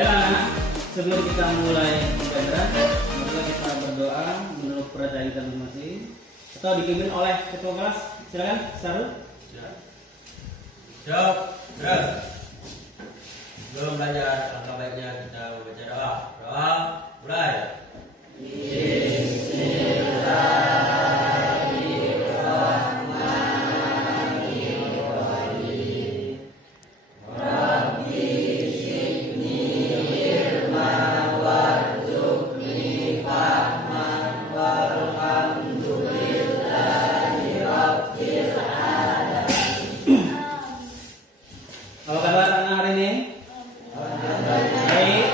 Baiklah, sebelum kita mulai ibadah, mari kita berdoa menurut percaya kita masing-masing atau dipimpin oleh ketua kelas. Silakan, Sarul. Siap. Terus. Sebelum belajar, alangkah baiknya kita membaca doa. Doa, mulai. Apa kabar anak hari ini? Baik.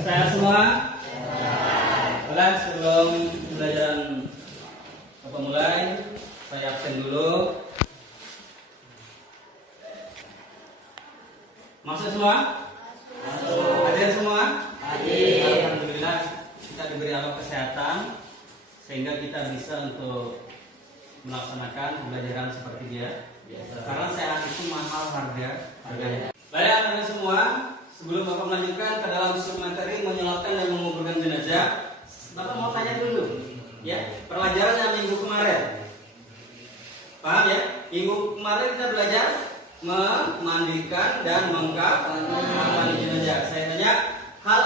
Sehat semua? Baiklah, sebelum pembelajaran mulai, saya absen dulu. Masuk semua? Masuk. Hadir semua? Hadir. Alhamdulillah kita diberi alat kesehatan sehingga kita bisa untuk melaksanakan pembelajaran seperti dia. Karena sehat itu mahal harganya. Baik anak-anak semua, sebelum Bapak melanjutkan ke dalam materi menyolatkan dan menguburkan jenazah, Bapak mau tanya dulu, ya, pelajaran yang minggu kemarin, paham ya? Minggu kemarin kita belajar memandikan dan mengkafani jenazah. Saya tanya, hal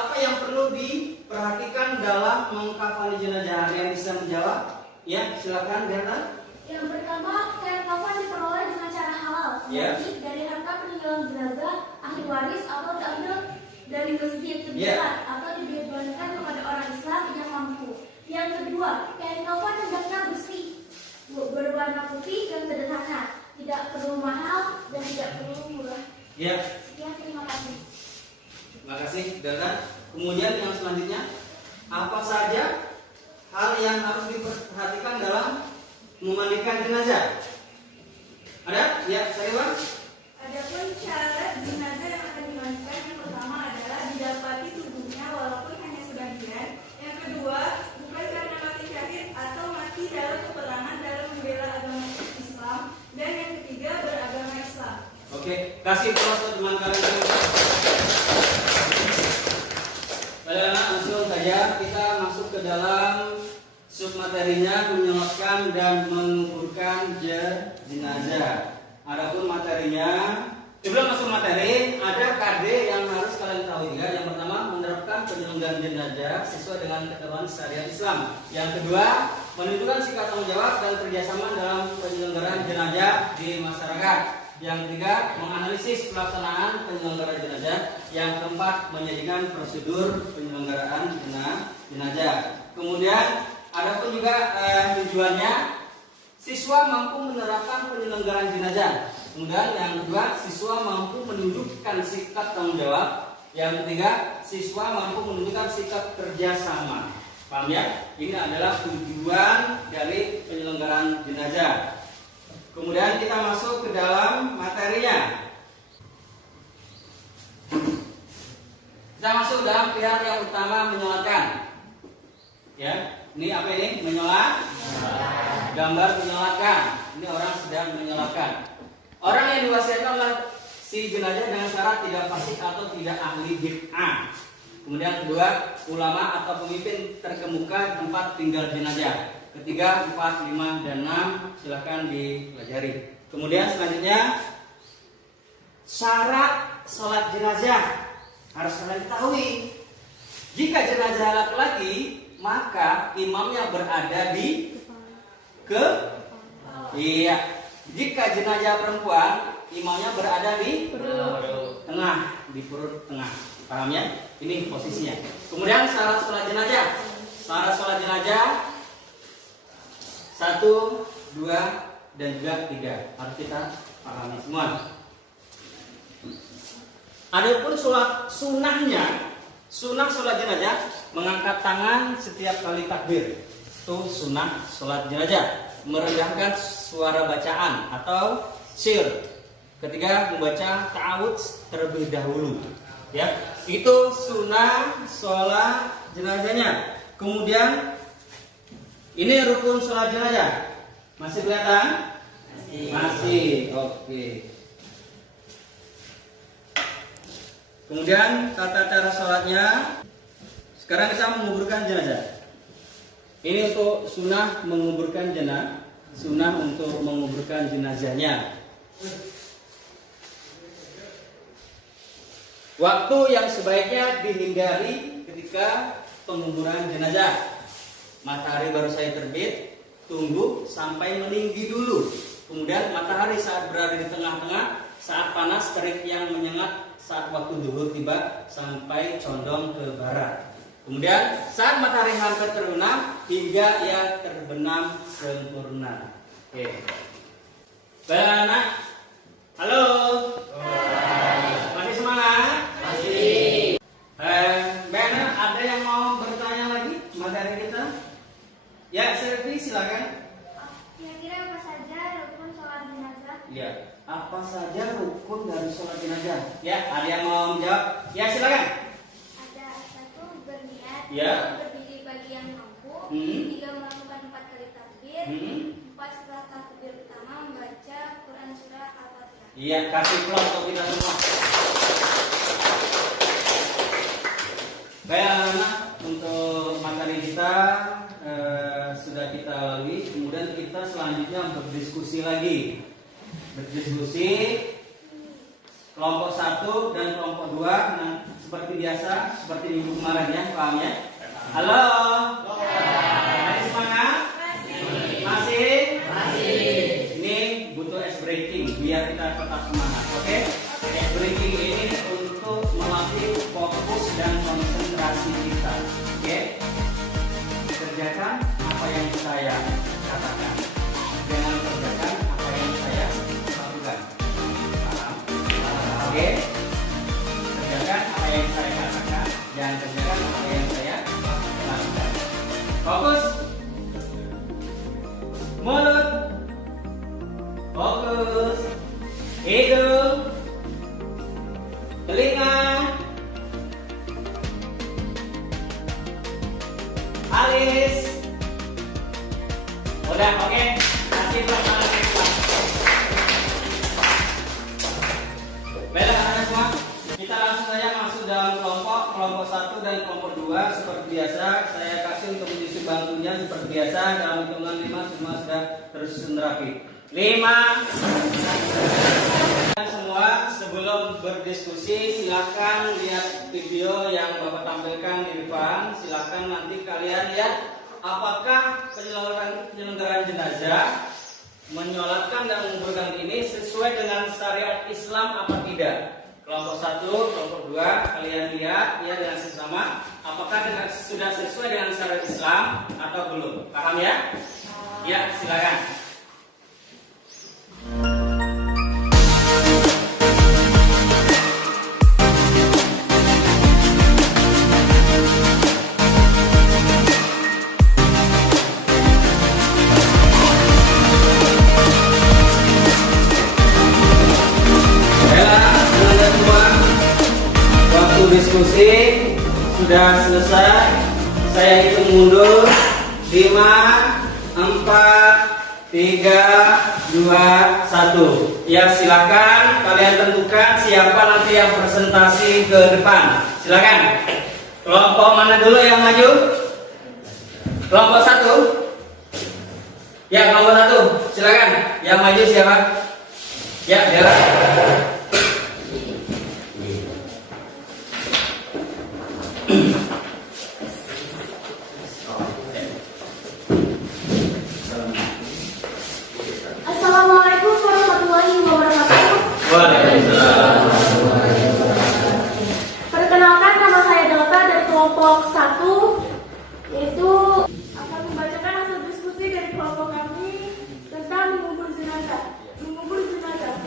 apa yang perlu diperhatikan dalam mengkafani jenazah? Ada yang bisa menjawab? Ya, silakan Berta. Yang pertama, kain kafan diperoleh dengan cara halal, yakni dari harta peninggalan jenazah, ahli waris, atau diambil dari masjid terdekat, atau dibebankan kepada orang Islam yang mampu. Yang kedua, kain kafan hendaknya bersih, berwarna putih dan sederhana, tidak perlu mahal dan tidak perlu murah. Ya. Sekian, terima kasih. Terima kasih, Berta. Kemudian yang selanjutnya, apa saja hal yang harus diperhatikan dalam memandikan jenazah? Ada? Ya, saya Bang. Adapun syarat jenazah yang akan dimandikan, yang pertama adalah didapati tubuhnya walaupun hanya sebagian. Yang kedua, bukan karena mati syahid atau mati dalam peperangan dalam membela agama Islam. Dan yang ketiga, beragama Islam. Oke, kasih proses teman kalian. Baiklah, langsung saja kita masuk ke dalam submaterinya, menyolatkan dan menguburkan jenazah. Adapun materinya, sebelum masuk materi, ada KD yang harus kalian tahu juga. Yang pertama, menerapkan penyelenggaraan jenazah sesuai dengan ketentuan syariat Islam. Yang kedua, menunjukkan sikap tanggung jawab dan kerjasama dalam penyelenggaraan jenazah di masyarakat. Yang ketiga, menganalisis pelaksanaan penyelenggaraan jenazah. Yang keempat, menyajikan prosedur penyelenggaraan jenazah. Kemudian adapun juga tujuannya, siswa mampu menerapkan penyelenggaraan jenazah. Kemudian yang kedua, siswa mampu menunjukkan sikap tanggung jawab. Yang ketiga, siswa mampu menunjukkan sikap kerjasama. Paham ya? Ini adalah tujuan dari penyelenggaraan jenazah. Kemudian kita masuk ke dalam materinya. Kita masuk dalam pihak yang utama, menyolatkan. Ya, ini apa ini? Menyolat. Gambar menyolatkan. Ini orang sedang menyolatkan. Orang yang diwasiatkan oleh si jenazah dengan syarat tidak fasik atau tidak ahli bid'ah. Kemudian kedua, ulama atau pemimpin terkemuka tempat tinggal jenazah. Ketiga, 4, 5, dan 6 silahkan dipelajari. Kemudian selanjutnya, syarat sholat jenazah harus kalian ketahui. Jika jenazah laki-laki, maka imamnya berada di iya. Jika jenazah perempuan, imamnya berada di tengah, di perut tengah. Paham ya? Ini posisinya. Kemudian syarat sholat jenazah. Syarat sholat jenazah 1, 2, dan juga 3. Harus kita pahami semua. Adapun sunnahnya, sunnah sholat jenazah mengangkat tangan setiap kali takbir. Itu sunnah sholat jenazah. Merendahkan suara bacaan atau sir. Ketiga, membaca ta'awudz terlebih dahulu. Ya, itu sunnah sholat jenazahnya. Kemudian ini rukun sholat jenazah. Masih kelihatan? Masih. Oke. Kemudian tata cara sholatnya. Sekarang kita menguburkan jenazah. Ini untuk sunnah menguburkan jenazah, sunnah untuk menguburkan jenazahnya. Waktu yang sebaiknya dihindari ketika penguburan jenazah. Matahari baru saja terbit, tunggu sampai meninggi dulu. Kemudian matahari saat berada di tengah-tengah, saat panas terik yang menyengat saat waktu zuhur tiba sampai condong ke barat. Kemudian saat matahari hampir terbenam hingga ia terbenam sempurna. Oke. Baik anak. Halo. Masih semangat? Masih. Bena, ada yang mau bertanya lagi materi kita? Ya, Selvi silakan. Kira-kira apa saja rukun sholat jenazah? Ya, apa saja rukun dari sholat jenazah? Ya, ada yang mau menjawab? Ya, silakan. Ada 1 berniat, Ya. 2 berdiri bagi yang mampu, 3 melakukan 4 kali takbir, 4 setelah takbir pertama membaca Quran surah Al-Fatihah. Iya, kasih plot untuk kita semua. Baik anak-anak, untuk materi kita sudah kita lalui. Kemudian kita selanjutnya berdiskusi lagi. Berdiskusi kelompok 1 dan kelompok 2. Nah, seperti biasa, seperti minggu kemarin ya, paham ya? Halo. Masih semangat? Masih? Ini butuh ice breaking biar kita tetap semangat, oke? Ice breaking ini untuk melatih fokus dan konsentrasi kita, oke? Kerjakan apa yang saya katakan, jangan kerjakan apa yang saya lakukan. Paham? Oke? Kerjakan apa yang saya katakan, jangan kerjakan apa yang saya lakukan. Fokus. Mulut. Fokus. Hidung. Telinga. Alis. Udah, oke. Kasih pelaksanaan kita. Baiklah anak-anak semua, kita langsung saja masuk dalam kelompok 1 dan kelompok 2. Seperti biasa, saya kasih untuk mengisi bangkunya seperti biasa. Dalam hitungan 5 semua sudah tersusun rapi. 5. Semua sebelum berdiskusi silakan lihat video yang Bapak tampilkan di depan. Silakan nanti kalian lihat apakah penyelenggaraan jenazah menyolatkan dan menguburkan ini sesuai dengan syariat Islam apa tidak. Kelompok 1, kelompok 2 kalian lihat ya dengan sesama apakah sudah sesuai dengan syariat Islam atau belum. Paham ya? Ya, silakan. Diskusi sudah selesai. Saya hitung mundur. 5, 4, 3, 2, 1. Ya, silakan kalian tentukan siapa nanti yang presentasi ke depan. Silakan. Kelompok mana dulu yang maju? Kelompok 1. Ya, kelompok 1. Silakan. Yang maju siapa? Ya, Dela. Assalamualaikum warahmatullahi wabarakatuh. Waalaikumsalam. Perkenalkan, nama saya Delta dari kelompok 1, yaitu akan membacakan hasil diskusi dari kelompok kami tentang mengubur jenazah.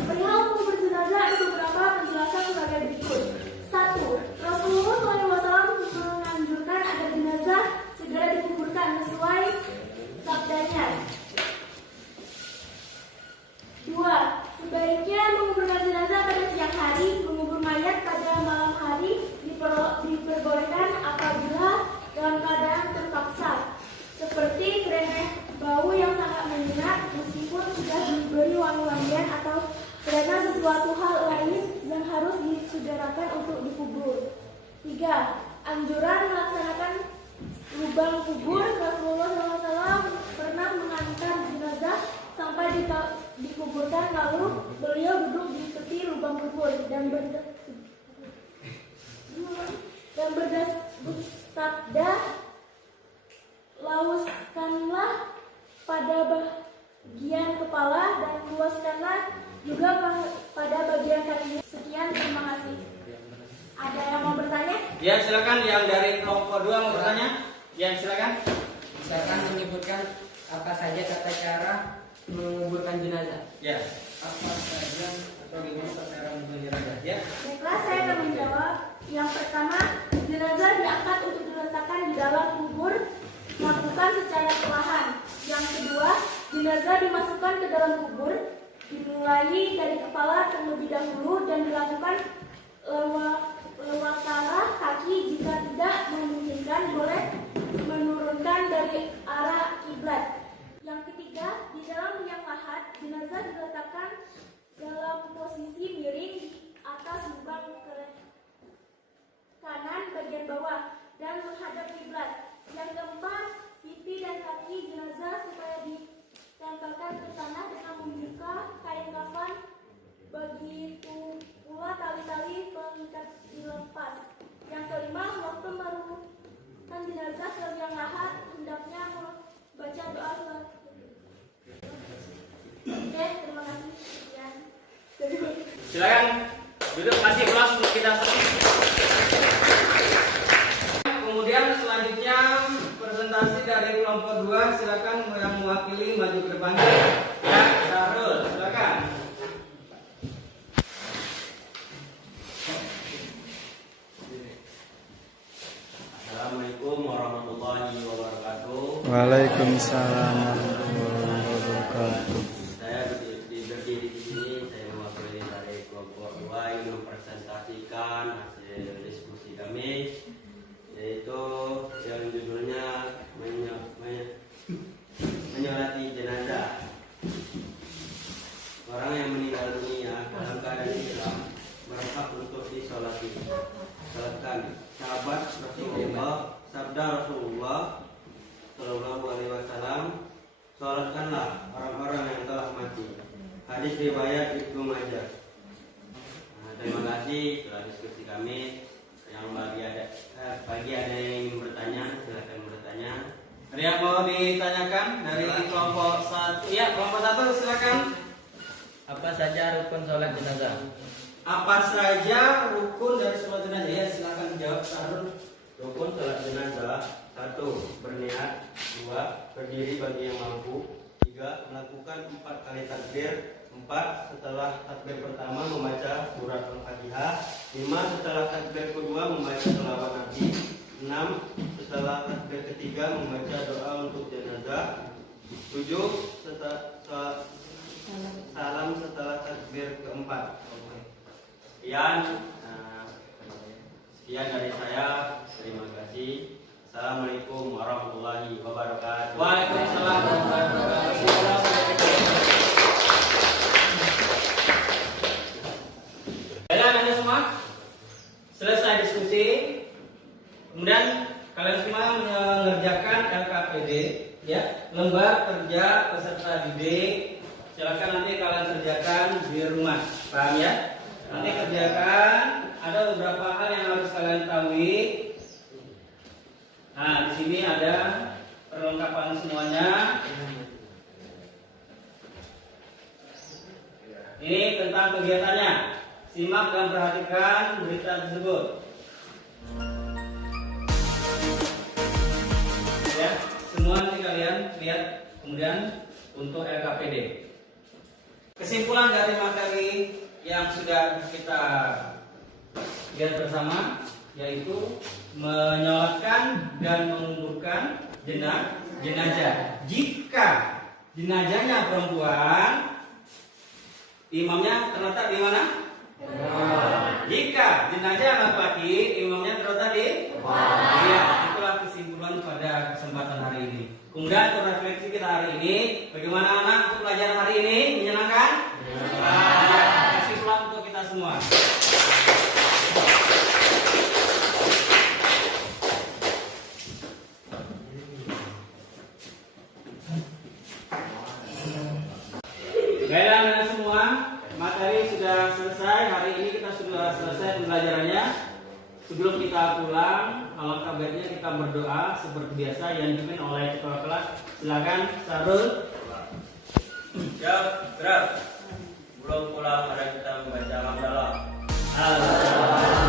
Perihal mengubur jenazah 3. Anjuran melaksanakan lubang kubur. Rasulullah SAW pernah mengantar jenazah sampai dikuburkan, lalu beliau duduk di tepi lubang kubur dan bersabda, "Lauskanlah pada bagian kepala dan luaskanlah juga pada bagian kakinya." Sekian, terima kasih. Ada yang mau bertanya? Ya, silakan yang dari kelompok 2 mau bertanya. Ya, silakan. Misalkan menyebutkan apa saja tata cara menguburkan jenazah. Ya. Apa saja atau gimana tata cara menguburkan jenazah? Ya. Baiklah, saya akan menjawab. Yang pertama, jenazah diangkat untuk diletakkan di dalam kubur, melakukan secara perlahan. Yang kedua, jenazah dimasukkan ke dalam kubur, dimulai dari kepala terlebih dahulu dan dilakukan lewat arah kaki. Jika tidak memungkinkan, boleh menurunkan dari arah kiblat. Yang ketiga, di dalam liang lahat, jenazah diletakkan dalam posisi miring di atas lubang kanan bagian bawah dan menghadap kiblat. Yang keempat, pipi dan kaki jenazah supaya ditempelkan ke tanah dengan membuka kain kafan. Begitu pula tali-tali pengikat dilepas. Yang kelima, waktu merumahkan jenazah ke liang lahat, hendaknya membaca doa selanjutnya. Oke, terima kasih. Sekian. Silakan duduk, masih kelas untuk kita selesai. Kemudian selanjutnya presentasi dari kelompok 2, silakan yang mewakili maju ke depan. Ya, Sarul, silakan. Assalamualaikum warahmatullahi wabarakatuh. Waalaikumsalam warahmatullahi wabarakatuh. Saya berdiri di sini, saya mewakili dari kelompok 2 yang mempresentasikan hasil diskusi kami, yaitu yang judulnya menyolati jenazah. Orang yang meninggal dunia dalam keadaan Islam berhak untuk disolati. Salatkan sahabat Rasulullah, sabda Rasulullah Shallallahu Alaihi Wasallam, salatkanlah orang-orang yang telah mati. Hadis riwayat Ibnu Majah. Terima kasih telah diskusi kami. Yang bagi ada yang ingin bertanya, silakan bertanya. Ada yang mau ditanyakan dari kelompok 1? Ya, kelompok 1 silakan. Apa saja rukun sholat jenazah? Apa saja rukun dari sholat jenazah? Ya, silakan dijawab, Sarul. Rukun sholat jenazah: 1. Berniat. 2. Berdiri bagi yang mampu. 3. Melakukan 4 kali takbir. 4. Setelah takbir pertama membaca surat Al-Fatihah. 5. Setelah takbir kedua membaca selawat Nabi. 6. Setelah takbir ketiga membaca doa untuk jenazah. 7. Salam setelah takbir keempat. Sekian dari saya. Terima kasih. Assalamualaikum warahmatullahi wabarakatuh. Waalaikumsalam warahmatullahi wabarakatuh. Kalian Anda semua selesai diskusi. Kemudian kalian semua mengerjakan LKPD, ya, lembar kerja peserta didik. Silakan nanti kalian kerjakan di rumah, paham ya? Nanti kerjakan, ada beberapa hal yang harus kalian ketahui. Nah, di sini ada perlengkapan semuanya. Ini tentang kegiatannya. Simak dan perhatikan berita tersebut. Ya, semua nanti kalian lihat. Kemudian untuk LKPD. Kesimpulan dari materi yang sudah kita lihat bersama, yaitu menyolatkan dan menguburkan jenazah. Jika jenazahnya perempuan, imamnya terletak di mana? Jika jenazah laki-laki, imamnya terletak di mana? Ya, itulah kesimpulan pada kesempatan hari ini. Kemudian untuk refleksi kita hari ini, bagaimana anak untuk pelajaran hari ini? Menyenangkan? Ya, kesimpulan untuk kita semua. hamdalannya. Sebelum kita pulang, alangkah baiknya kita berdoa seperti biasa yang dipimpin oleh ketua kelas. Silakan, Sarul. Siap, gerak. Belum pulang ada kita membaca hamdalah. Alhamdulillah.